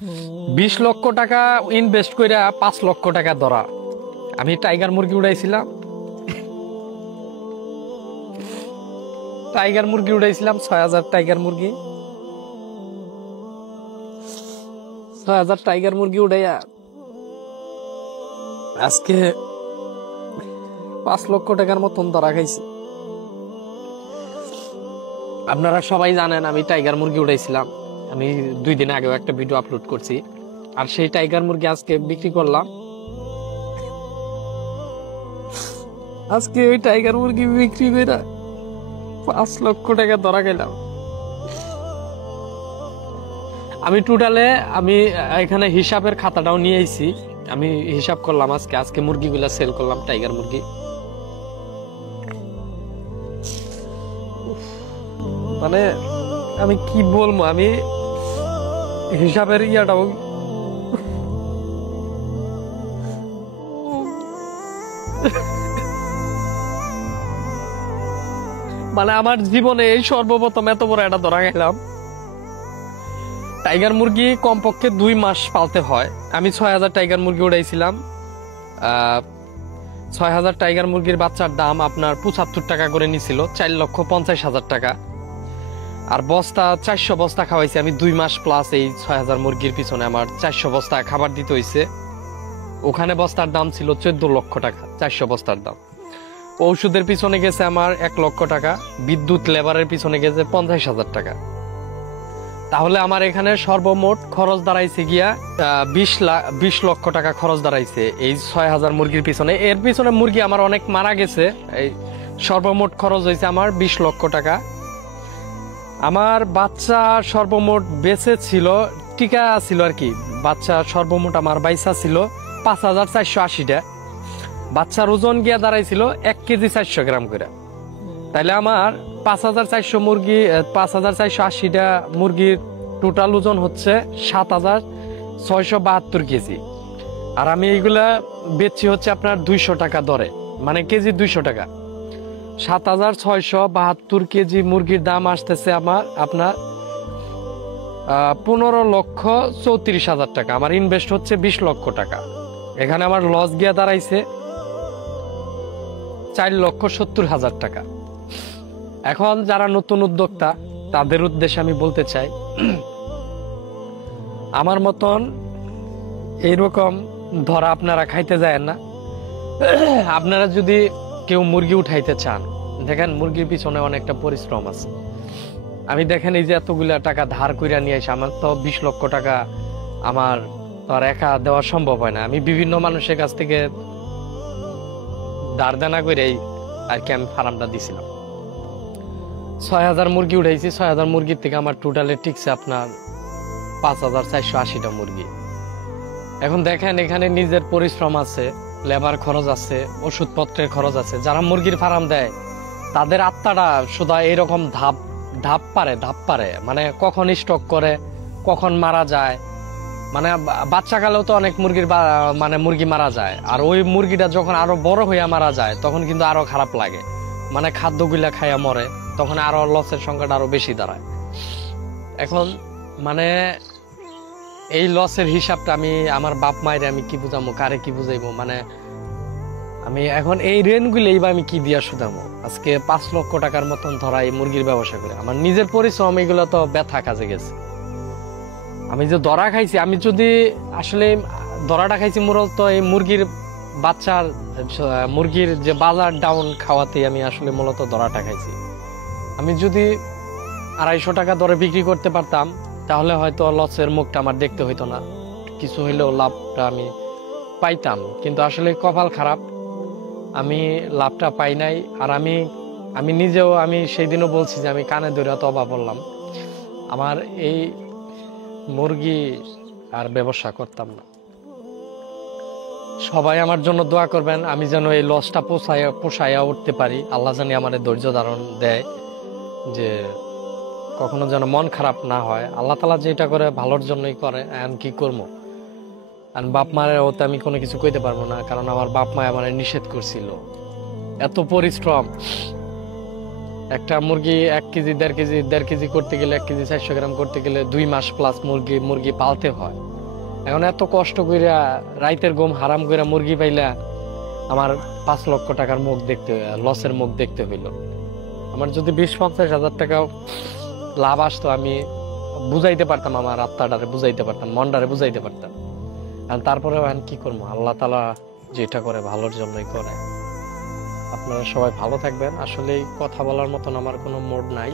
20 লক্ষ টাকা ইনভেস্ট করে 5 লক্ষ টাকা ধরা। আমি টাইগার মুরগি উড়াইছিলাম, 6,000 টাইগার মুরগি, 6,000 টাইগার মুরগি উড়াইয়া আজকে 5 লক্ষ টাকার মতন ধরা খাইছি। আপনারা সবাই জানেন আমি টাইগার মুরগি উড়াইছিলাম। আমি 2 দিন আগেও একটা ভিডিও আপলোড করছি। আর সেই টাইগার মুরগি আজকে বিক্রি করলাম। আজকে ওই টাইগার মুরগি বিক্রি করে 5 লক্ষ টাকা ধরা গেলাম। আমি টোটালে আমি এখানে হিসাবের খাতাটাও নিয়ে আইছি। আমি হিসাব করলাম আজকে মুরগিগুলা সেল করলাম, টাইগার মুরগি। মানে আমি কি বলবো, আমি হিসাবের ইয়াটাও মানে আমার জীবনে এই সর্বপ্রথম এত বড় একটা ধরা গেলাম। টাইগার মুরগি কমপক্ষে 2 মাস পালতে হয়। আমি 6,000 টাইগার মুরগি উড়াইছিলাম। 6,000 টাইগার মুরগির বাচ্চার দাম আপনার 75 টাকা করে নিছিল, 4,50,000 টাকা। আর বস্তা 400 বস্তা খাওয়াইছি আমি 2 মাস প্লাস। এই 6,000 মুরগির পিছনে আমার 400 বস্তা খাবার দিতে হয়েছে। ওখানে বস্তার দাম ছিল 14 লক্ষ টাকা, 400 বস্তার দাম। ঔষধের পিছনে গেছে আমার 1 লক্ষ টাকা, বিদ্যুৎ লেবারের পিছনে গেছে 50,000 টাকা। তাহলে আমার এখানে সর্বমোট খরচ দাঁড়াইছে গিয়া 20 লক্ষ টাকা খরচ দাঁড়াইছে এই 6,000 মুরগির পিছনে। এর পিছনে মুরগি আমার অনেক মারা গেছে। এই সর্বমোট খরচ হয়েছে আমার 20 লক্ষ টাকা। আমার বাচ্চা সর্বমোট বেঁচে ছিল, টিকা ছিল আর কি। বাচ্চা সর্বমোট আমার বাইসা ছিল 5,480টা। বাচ্চার ওজন গিয়া দাঁড়াইছিল 1 কেজি 400 গ্রাম করে। তাইলে আমার 5,480টা মুরগির টোটাল ওজন হচ্ছে 7,672 কেজি। আর আমি এইগুলা বেচছি হচ্ছে আপনার 200 টাকা দরে, মানে কেজি 200 টাকা। 7,672 কেজি মুরগির দাম আসতেছে আমার আপনার 15,34,000 টাকা। আমার ইনভেস্ট হচ্ছে 20 লক্ষ টাকা। এখানে আমার লস গিয়া দাঁড়াইছে 4,70,000 টাকা। এখন যারা নতুন উদ্যোক্তা তাদের উদ্দেশ্যে আমি বলতে চাই, আমার মতন এইরকম ধরা আপনারা খাইতে যায় না। আপনারা যদি কেউ মুরগি উঠাইতে চান, দেখেন মুরগির পিছনে অনেকটা পরিশ্রম আছে। আমি দেখেন এই যে এতগুলা টাকা ধার কইরা নিয়ে আসি, আমার তো 20 লক্ষ টাকা আমার তো আর একা দেওয়া সম্ভব হয় না। আমি বিভিন্ন মানুষের কাছ থেকে ধার দেনা করেই আর কি আমি ফার্মটা দিছিলাম। 6,000 মুরগি উঠাইছি। 6,000 মুরগির থেকে আমার টোটালে টিকছে আপনার 5,480টা মুরগি। এখন দেখেন এখানে নিজের পরিশ্রম আছে, লেবার খরচ আছে, ওষুধপত্রের খরচ আছে। যারা মুরগির ফার্ম দেয় তাদের আত্মাটা শুধু এইরকম ধাপ পারে, মানে কখন স্টক করে, কখন মারা যায়। মানে বাচ্চাকালেও তো অনেক মুরগি মারা যায়। আর ওই মুরগিটা যখন আরো বড় হইয়া মারা যায় তখন কিন্তু আরো খারাপ লাগে। মানে খাদ্যগুলা খাইয়া মরে, তখন আরো লসের সংখ্যাটা আরো বেশি দাঁড়ায়। এখন মানে এই লসের হিসাবটা আমি আমার বাপ মায়ের আমি কি বুঝাবো, কারে কি বুঝাইবো? মানে আমি এখন এই ঋণগুলি বা আমি কি দিয়া শুধাবো? আজকে 5 লক্ষ টাকার মতন ধরা এই মুরগির ব্যবসা করে আমার নিজের পরিশ্রম এগুলো তো ব্যথা কাজে গেছে। আমি যে ধরা খাইছি, আমি যদি আসলে ধরাটা খাইছি মূলত এই মুরগির বাচ্চার মুরগির যে বাজার ডাউন খাওয়াতে আমি আসলে মূলত ধরাটা খাইছি। আমি যদি 250 টাকা দরে বিক্রি করতে পারতাম তাহলে হয়তো লসের মুখটা আমার দেখতে হইতো না, কিছু হইলেও লাভটা আমি পাইতাম। কিন্তু আসলে কপাল খারাপ, আমি লাভটা পাই নাই। আর আমি নিজেও আমি সেই দিনও বলছি যে আমি কানে ধরে তবা বললাম, আমার এই মুরগি আর ব্যবসা করতাম না। সবাই আমার জন্য দোয়া করবেন, আমি যেন এই লসটা পোষাইয়া উঠতে পারি। আল্লাহ জানি আমার ধৈর্য ধারণ দেয়, যে কখনো যেন মন খারাপ না হয়। আল্লাহ তাআলা যেটা করে ভালোর জন্যই করে। এখন কি করবো? আর বাপ মায়ের ওতে আমি কোনো কিছু কইতে পারবো না, কারণ আমার বাপ মা আমার নিষেধ করছিল। এত পরিশ্রম, একটা মুরগি 1 কেজি 1.5 কেজি করতে গেলে, 1 কেজি 400 গ্রাম করতে গেলে 2 মাস প্লাস মুরগি পালতে হয়। এখন এত কষ্ট কইরা রাইতের ঘুম হারাম কইরা মুরগি পাইলা আমার 5 লক্ষ টাকার মুখ দেখতে লসের মুখ দেখতে হইল। আমার যদি 20-50 হাজার টাকা লাভ আসতো আমি বুঝাইতে পারতাম, আমার আত্মাটারে বুঝাইতে পারতাম, মনটারে বুঝাইতে পারতাম। আর তারপরে এখন কি করবো, আল্লাহ তাআলা যেটা করে ভালোর জন্যই করে। আপনারা সবাই ভালো থাকবেন। আসলে এই কথা বলার মতন আমার কোনো মুড নাই।